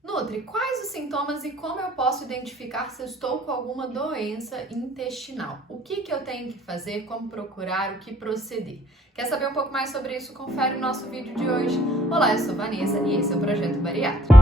Nutri, quais os sintomas e como eu posso identificar se eu estou com alguma doença intestinal? O que eu tenho que fazer, como procurar, o que proceder? Quer saber um pouco mais sobre isso? Confere o nosso vídeo de hoje. Olá, eu sou Vanessa e esse é o Projeto Bariátrico.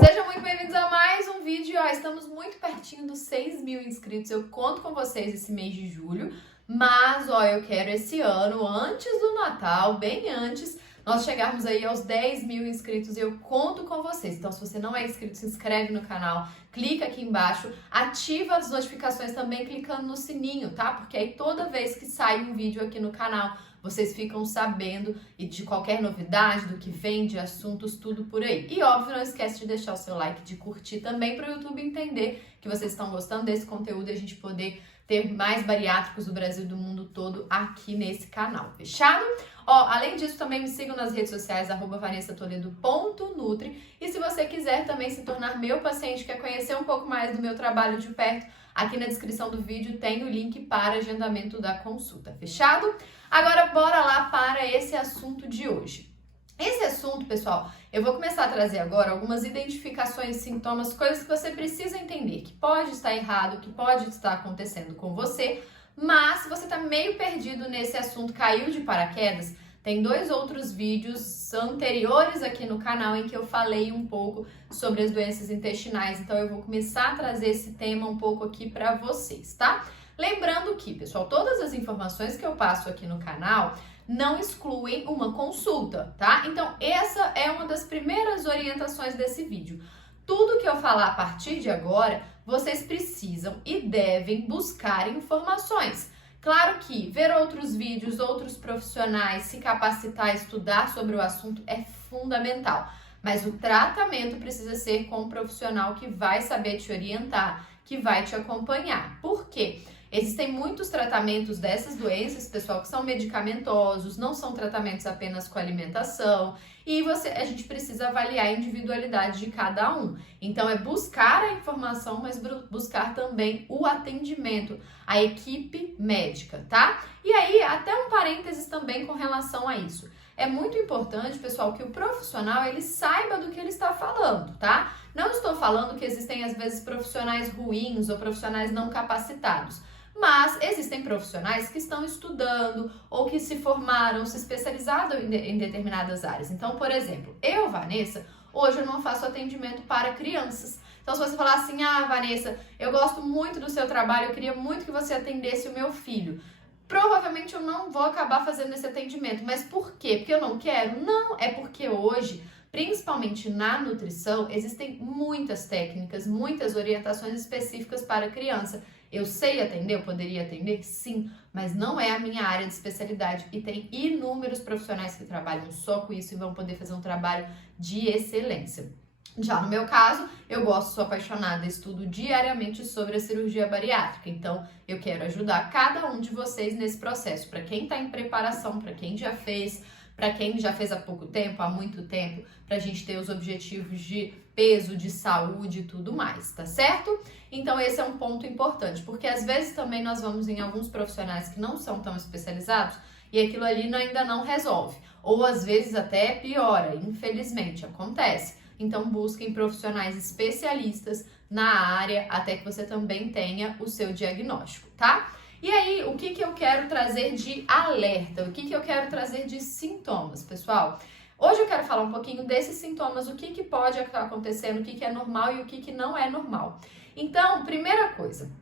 Sejam muito bem-vindos a mais um vídeo. Estamos muito pertinho dos 6.000 inscritos. Eu conto com vocês esse mês de julho. Mas, eu quero esse ano, antes do Natal, bem antes, nós chegarmos aí aos 10.000 inscritos e eu conto com vocês. Então, se você não é inscrito, se inscreve no canal, clica aqui embaixo, ativa as notificações também clicando no sininho, tá? Porque aí toda vez que sai um vídeo aqui no canal, vocês ficam sabendo de qualquer novidade, do que vem, de assuntos, tudo por aí. E óbvio, não esquece de deixar o seu like, de curtir também para o YouTube entender que vocês estão gostando desse conteúdo e a gente poder ter mais bariátricos do Brasil e do mundo todo aqui nesse canal, fechado? Além disso, também me sigam nas redes sociais, @vanessatoledo.nutri. E se você quiser também se tornar meu paciente, quer conhecer um pouco mais do meu trabalho de perto, aqui na descrição do vídeo tem o link para agendamento da consulta, fechado? Agora, bora lá para esse assunto de hoje. Esse assunto, pessoal, eu vou começar a trazer agora algumas identificações, sintomas, coisas que você precisa entender, que pode estar errado, que pode estar acontecendo com você, mas se você está meio perdido nesse assunto, caiu de paraquedas, tem 2 outros vídeos anteriores aqui no canal em que eu falei um pouco sobre as doenças intestinais, então eu vou começar a trazer esse tema um pouco aqui para vocês, tá? Lembrando que, pessoal, todas as informações que eu passo aqui no canal não excluem uma consulta, tá? Então, essa é uma das primeiras orientações desse vídeo. Tudo que eu falar a partir de agora, vocês precisam e devem buscar informações. Claro que ver outros vídeos, outros profissionais, se capacitar, estudar sobre o assunto é fundamental. Mas o tratamento precisa ser com um profissional que vai saber te orientar, que vai te acompanhar. Por quê? Existem muitos tratamentos dessas doenças, pessoal, que são medicamentosos, não são tratamentos apenas com alimentação, e a gente precisa avaliar a individualidade de cada um. Então, é buscar a informação, mas buscar também o atendimento, a equipe médica, tá? E aí, até um parênteses também com relação a isso. É muito importante, pessoal, que o profissional, ele saiba do que ele está falando, tá? Não estou falando que existem, às vezes, profissionais ruins ou profissionais não capacitados. Mas existem profissionais que estão estudando ou que se formaram, se especializaram em determinadas áreas. Então, por exemplo, eu, Vanessa, hoje eu não faço atendimento para crianças. Então, se você falar assim, Vanessa, eu gosto muito do seu trabalho, eu queria muito que você atendesse o meu filho. Provavelmente eu não vou acabar fazendo esse atendimento. Mas por quê? Porque eu não quero? Não, é porque hoje, principalmente na nutrição, existem muitas técnicas, muitas orientações específicas para criança. Eu sei atender, eu poderia atender? Sim, mas não é a minha área de especialidade e tem inúmeros profissionais que trabalham só com isso e vão poder fazer um trabalho de excelência. Já no meu caso, eu gosto, sou apaixonada, estudo diariamente sobre a cirurgia bariátrica, então eu quero ajudar cada um de vocês nesse processo, para quem está em preparação, para quem já fez, para quem já fez há pouco tempo, há muito tempo, para a gente ter os objetivos de peso, de saúde e tudo mais, tá certo? Então esse é um ponto importante, porque às vezes também nós vamos em alguns profissionais que não são tão especializados e aquilo ali ainda não resolve, ou às vezes até piora, infelizmente, acontece. Então busquem profissionais especialistas na área até que você também tenha o seu diagnóstico, tá? E aí, o que eu quero trazer de alerta? O que eu quero trazer de sintomas, pessoal? Hoje eu quero falar um pouquinho desses sintomas, o que pode estar acontecendo, o que é normal e o que não é normal. Então, primeira coisa,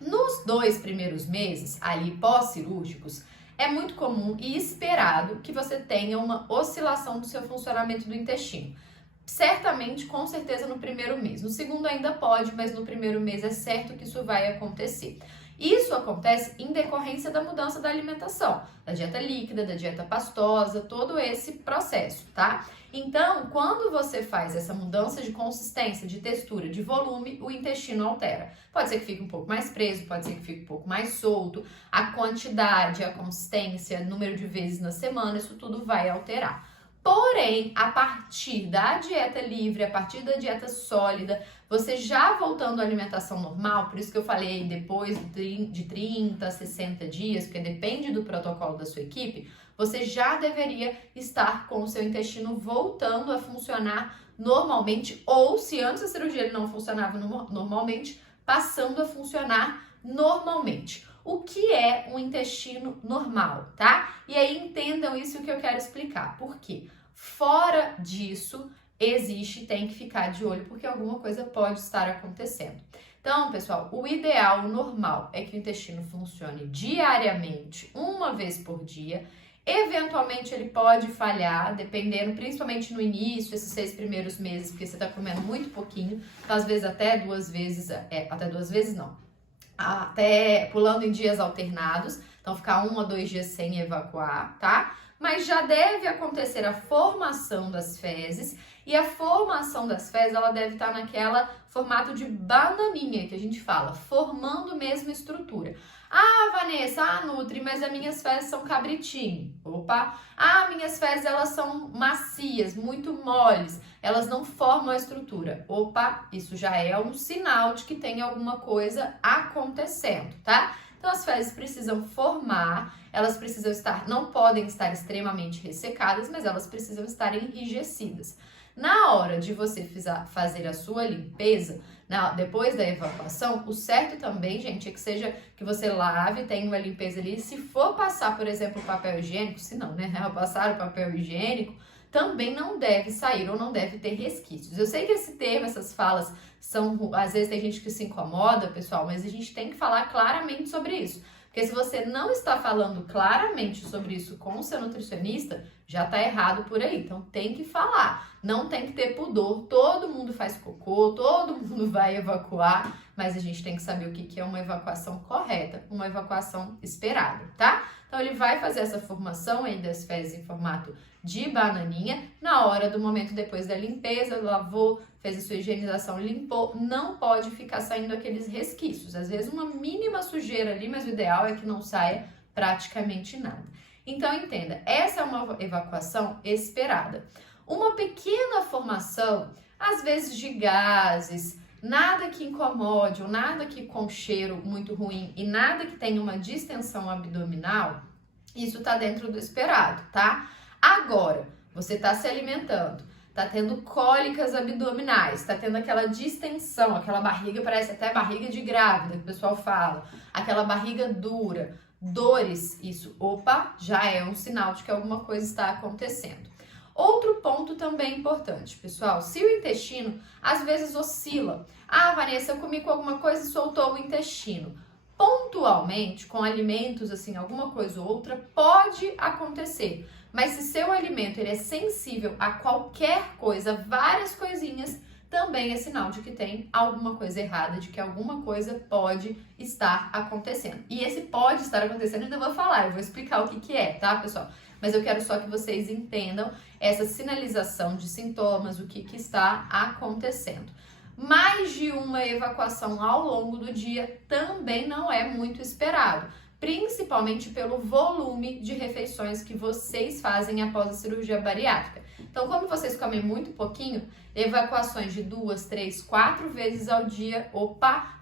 nos 2 primeiros meses, ali pós-cirúrgicos, é muito comum e esperado que você tenha uma oscilação do seu funcionamento do intestino. Certamente, com certeza, no primeiro mês. No segundo ainda pode, mas no primeiro mês é certo que isso vai acontecer. Isso acontece em decorrência da mudança da alimentação, da dieta líquida, da dieta pastosa, todo esse processo, tá? Então, quando você faz essa mudança de consistência, de textura, de volume, o intestino altera. Pode ser que fique um pouco mais preso, pode ser que fique um pouco mais solto, a quantidade, a consistência, número de vezes na semana, isso tudo vai alterar. Porém, a partir da dieta livre, a partir da dieta sólida, você já voltando à alimentação normal, por isso que eu falei depois de 30, 60 dias, porque depende do protocolo da sua equipe, você já deveria estar com o seu intestino voltando a funcionar normalmente, ou se antes da cirurgia ele não funcionava normalmente, passando a funcionar normalmente. O que é um intestino normal, tá? E aí entendam isso que eu quero explicar. Por quê? Fora disso, tem que ficar de olho, porque alguma coisa pode estar acontecendo. Então, pessoal, o ideal, o normal, é que o intestino funcione diariamente, uma vez por dia. Eventualmente ele pode falhar, dependendo, principalmente no início, esses 6 primeiros meses, porque você tá comendo muito pouquinho, então às vezes até 2 vezes, até pulando em dias alternados, então ficar 1 a 2 dias sem evacuar, tá? Mas já deve acontecer a formação das fezes, e a formação das fezes, ela deve estar naquela formato de bananinha que a gente fala, formando mesmo estrutura. Ah, Vanessa, Nutri, mas as minhas fezes são cabritinho. Opa! Ah, minhas fezes, elas são macias, muito moles, elas não formam a estrutura. Opa, isso já é um sinal de que tem alguma coisa acontecendo, tá? Então, as fezes precisam formar, elas precisam não podem estar extremamente ressecadas, mas elas precisam estar enrijecidas. Na hora de você fazer a sua limpeza, depois da evacuação, o certo também, gente, é que você lave, tenha uma limpeza ali. Se for passar, por exemplo, o papel higiênico, se não, né? Passar o papel higiênico, também não deve sair ou não deve ter resquícios. Eu sei que esse termo, essas falas, às vezes tem gente que se incomoda, pessoal, mas a gente tem que falar claramente sobre isso. Porque se você não está falando claramente sobre isso com o seu nutricionista, já está errado por aí. Então tem que falar, não tem que ter pudor. Todo mundo faz cocô, todo mundo vai evacuar, mas a gente tem que saber o que é uma evacuação correta, uma evacuação esperada, tá? Então ele vai fazer essa formação aí das fezes em formato de bananinha. Na hora do momento depois da limpeza, lavou, fez a sua higienização, limpou, não pode ficar saindo aqueles resquícios. Às vezes uma mínima sujeira ali, mas o ideal é que não saia praticamente nada. Então entenda, essa é uma evacuação esperada. Uma pequena formação, às vezes de gases, nada que incomode ou nada que com cheiro muito ruim e nada que tenha uma distensão abdominal, isso tá dentro do esperado, tá? Agora, você tá se alimentando, tá tendo cólicas abdominais, tá tendo aquela distensão, aquela barriga, parece até barriga de grávida, que o pessoal fala, aquela barriga dura, dores, isso, opa, já é um sinal de que alguma coisa está acontecendo. Outro ponto também importante, pessoal, se o intestino às vezes oscila, Vanessa, eu comi com alguma coisa e soltou o intestino. Pontualmente, com alimentos assim, alguma coisa ou outra, pode acontecer. Mas se seu alimento ele é sensível a qualquer coisa, várias coisinhas, também é sinal de que tem alguma coisa errada, de que alguma coisa pode estar acontecendo. E esse pode estar acontecendo, eu ainda vou falar, eu vou explicar o que é, tá, pessoal? Mas eu quero só que vocês entendam essa sinalização de sintomas, o que está acontecendo. Mais de uma evacuação ao longo do dia também não é muito esperado, principalmente pelo volume de refeições que vocês fazem após a cirurgia bariátrica. Então, como vocês comem muito pouquinho, evacuações de 2, 3, 4 vezes ao dia,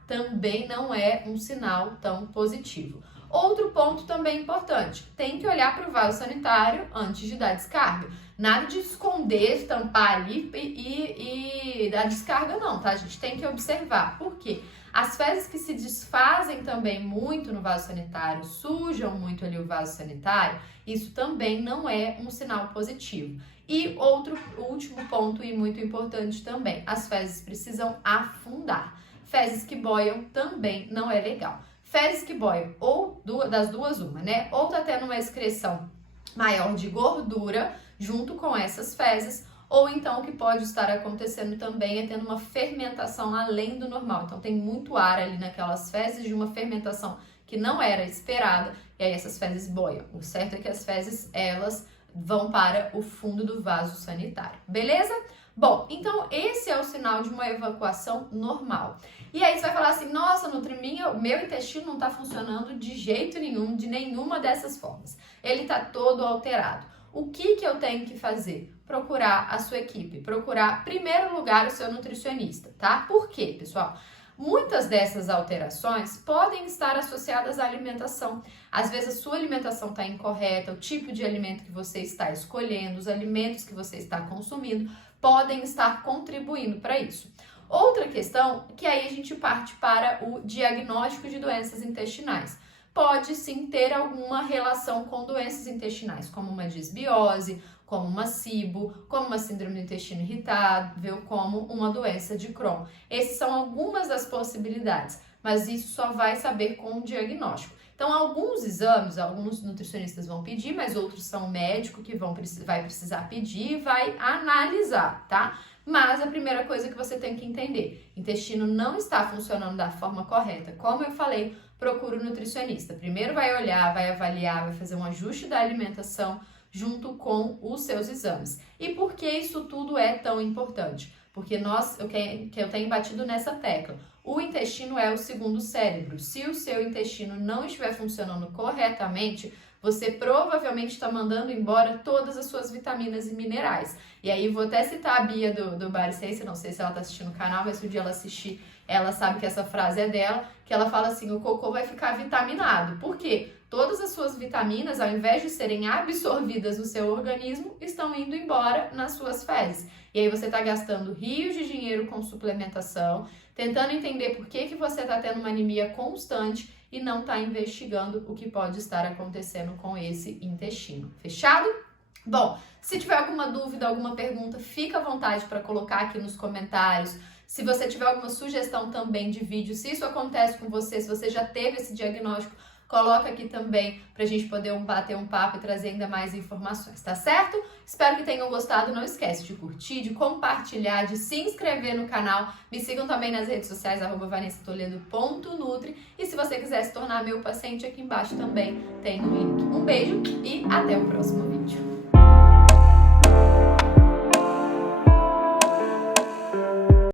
também não é um sinal tão positivo. Outro ponto também importante, tem que olhar para o vaso sanitário antes de dar descarga. Nada de esconder, tampar ali e dar descarga não, tá? A gente tem que observar. Por quê? As fezes que se desfazem também muito no vaso sanitário, sujam muito ali o vaso sanitário, isso também não é um sinal positivo. E último ponto e muito importante também, as fezes precisam afundar. Fezes que boiam também não é legal. Fezes que boiam, ou das duas uma, né? Ou tá tendo uma excreção maior de gordura junto com essas fezes, ou então o que pode estar acontecendo também é tendo uma fermentação além do normal. Então tem muito ar ali naquelas fezes de uma fermentação que não era esperada, e aí essas fezes boiam. O certo é que as fezes, elas vão para o fundo do vaso sanitário, beleza? Bom, então esse é o sinal de uma evacuação normal. E aí você vai falar assim, nossa, Nutri, meu intestino não tá funcionando de jeito nenhum, de nenhuma dessas formas. Ele tá todo alterado. O que eu tenho que fazer? Procurar a sua equipe, procurar, em primeiro lugar, o seu nutricionista, tá? Por quê, pessoal? Muitas dessas alterações podem estar associadas à alimentação. Às vezes a sua alimentação está incorreta, o tipo de alimento que você está escolhendo, os alimentos que você está consumindo podem estar contribuindo para isso. Outra questão, que aí a gente parte para o diagnóstico de doenças intestinais. Pode sim ter alguma relação com doenças intestinais, como uma disbiose, como uma SIBO, como uma síndrome do intestino irritável, como uma doença de Crohn. Essas são algumas das possibilidades, mas isso só vai saber com o diagnóstico. Então, alguns exames, alguns nutricionistas vão pedir, mas outros são o médico que vai precisar pedir e vai analisar, tá? Mas a primeira coisa que você tem que entender, intestino não está funcionando da forma correta. Como eu falei, procura o nutricionista. Primeiro vai olhar, vai avaliar, vai fazer um ajuste da alimentação junto com os seus exames. E por que isso tudo é tão importante? Porque eu tenho batido nessa tecla. O intestino é o segundo cérebro. Se o seu intestino não estiver funcionando corretamente, você provavelmente está mandando embora todas as suas vitaminas e minerais. E aí vou até citar a Bia do Body Sense, não sei se ela está assistindo o canal, mas se um dia ela assistir, ela sabe que essa frase é dela, que ela fala assim, o cocô vai ficar vitaminado. Por quê? Todas as suas vitaminas, ao invés de serem absorvidas no seu organismo, estão indo embora nas suas fezes. E aí você está gastando rios de dinheiro com suplementação, tentando entender por que você está tendo uma anemia constante e não está investigando o que pode estar acontecendo com esse intestino. Fechado? Bom, se tiver alguma dúvida, alguma pergunta, fica à vontade para colocar aqui nos comentários. Se você tiver alguma sugestão também de vídeo, se isso acontece com você, se você já teve esse diagnóstico, coloca aqui também pra gente poder bater um papo e trazer ainda mais informações, tá certo? Espero que tenham gostado. Não esquece de curtir, de compartilhar, de se inscrever no canal. Me sigam também nas redes sociais, @vanessatoledo.nutri. E se você quiser se tornar meu paciente, aqui embaixo também tem um link. Um beijo e até o próximo vídeo.